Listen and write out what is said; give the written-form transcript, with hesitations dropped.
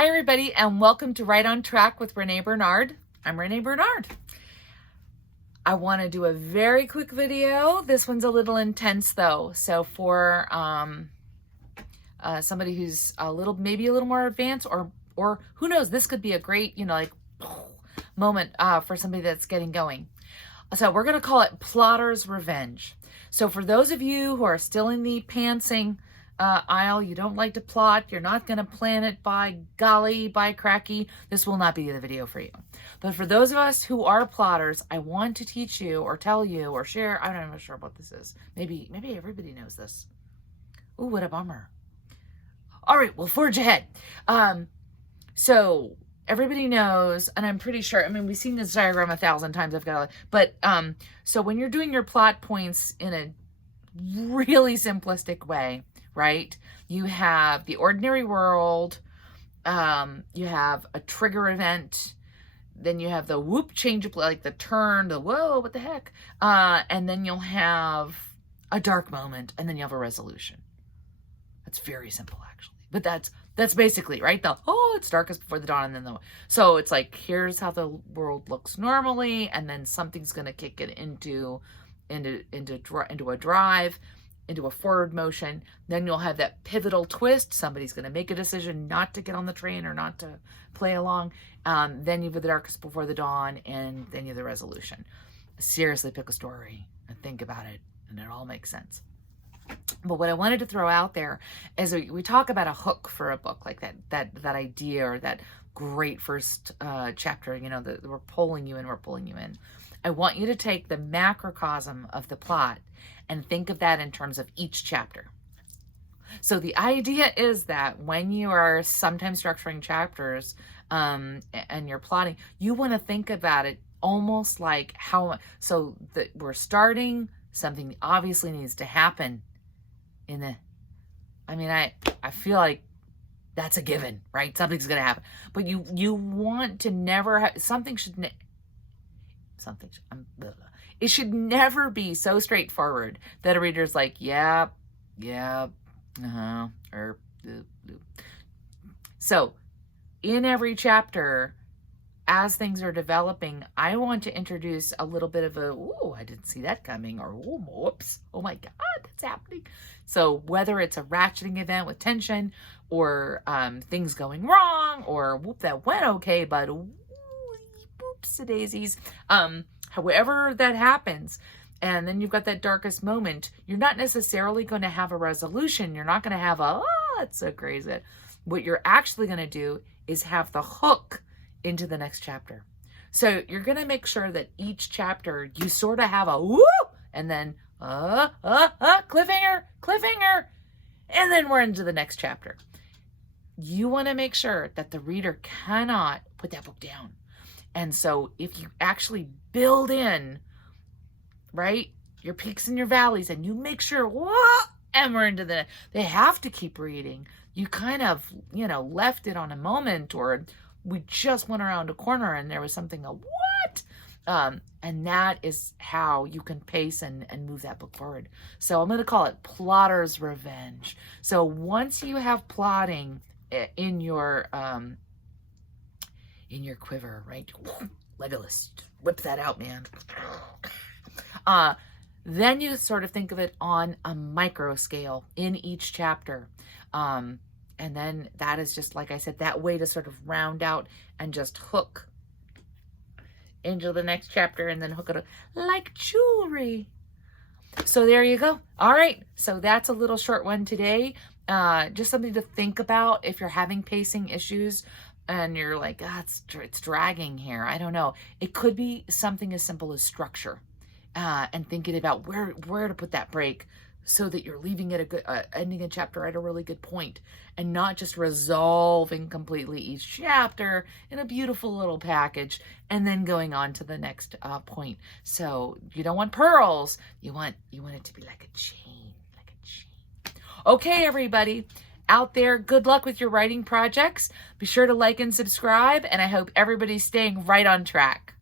Hi, everybody, and welcome to Write on Track with Renee Bernard. I'm Renee Bernard. I want to do a very quick video. This one's a little intense, though. So for somebody who's maybe a little more advanced, or who knows, this could be a great, moment for somebody that's getting going. So we're going to call it Plotter's Revenge. So for those of you who are still in the pantsing aisle, you don't like to plot, you're not going to plan it, by golly, by cracky, this will not be the video for you. But for those of us who are plotters, I want to teach you or tell you or share, I'm not even sure what this is. Maybe everybody knows this. Ooh, what a bummer. All right, well, forge ahead. So everybody knows, and I'm pretty sure, we've seen this diagram 1,000 times, so when you're doing your plot points in a really simplistic way, right? You have the ordinary world, you have a trigger event, then you have the whoop change of, like the turn, the whoa, what the heck? And then you'll have a dark moment, and then you have a resolution. That's very simple, actually. But that's basically, right? It's darkest before the dawn, and then so it's like, here's how the world looks normally, and then something's gonna kick it into a drive, into a forward motion. Then you'll have that pivotal twist. Somebody's going to make a decision not to get on the train or not to play along. Then you have the darkest before the dawn, and then you have the resolution. Seriously, pick a story and think about it, and it all makes sense. But what I wanted to throw out there is we talk about a hook for a book, like that idea, or that great first chapter, that we're pulling you in. I want you to take the macrocosm of the plot and think of that in terms of each chapter. So the idea is that when you are sometimes structuring chapters and you're plotting, you want to think about it almost like we're starting, something obviously needs to happen I feel like that's a given, right? Something's going to happen. But you want to never have, it should never be so straightforward that a reader's like, So in every chapter, as things are developing, I want to introduce a little bit of I didn't see that coming, or whoops, oh my God, that's happening. So whether it's a ratcheting event with tension, or things going wrong, or whoop, that went okay, but whoops-a-daisies, however that happens, and then you've got that darkest moment, you're not necessarily going to have a resolution. You're not going to have it's so crazy. What you're actually going to do is have the hook into the next chapter. So you're going to make sure that each chapter, you sort of have a woo, and then cliffhanger, and then we're into the next chapter. You want to make sure that the reader cannot put that book down. And so if you actually build in, right, your peaks and your valleys, and you make sure, and we're into they have to keep reading. You kind of, left it on a moment, or we just went around a corner and there was something, and that is how you can pace and move that book forward. So I'm going to call it Plotter's Revenge. So once you have plotting in your quiver, right? Legolas, whip that out, man. Then you sort of think of it on a micro scale in each chapter. And then that is just, like I said, that way to sort of round out and just hook into the next chapter, and then hook it up like jewelry. So there you go. All right. So that's a little short one today. Just something to think about if you're having pacing issues and you're like, it's dragging here. I don't know. It could be something as simple as structure, and thinking about where to put that break, so that you're leaving it ending a chapter at a really good point, and not just resolving completely each chapter in a beautiful little package and then going on to the next point. So you don't want pearls. You want it to be like a chain, Okay, everybody out there, good luck with your writing projects. Be sure to like and subscribe, and I hope everybody's staying right on track.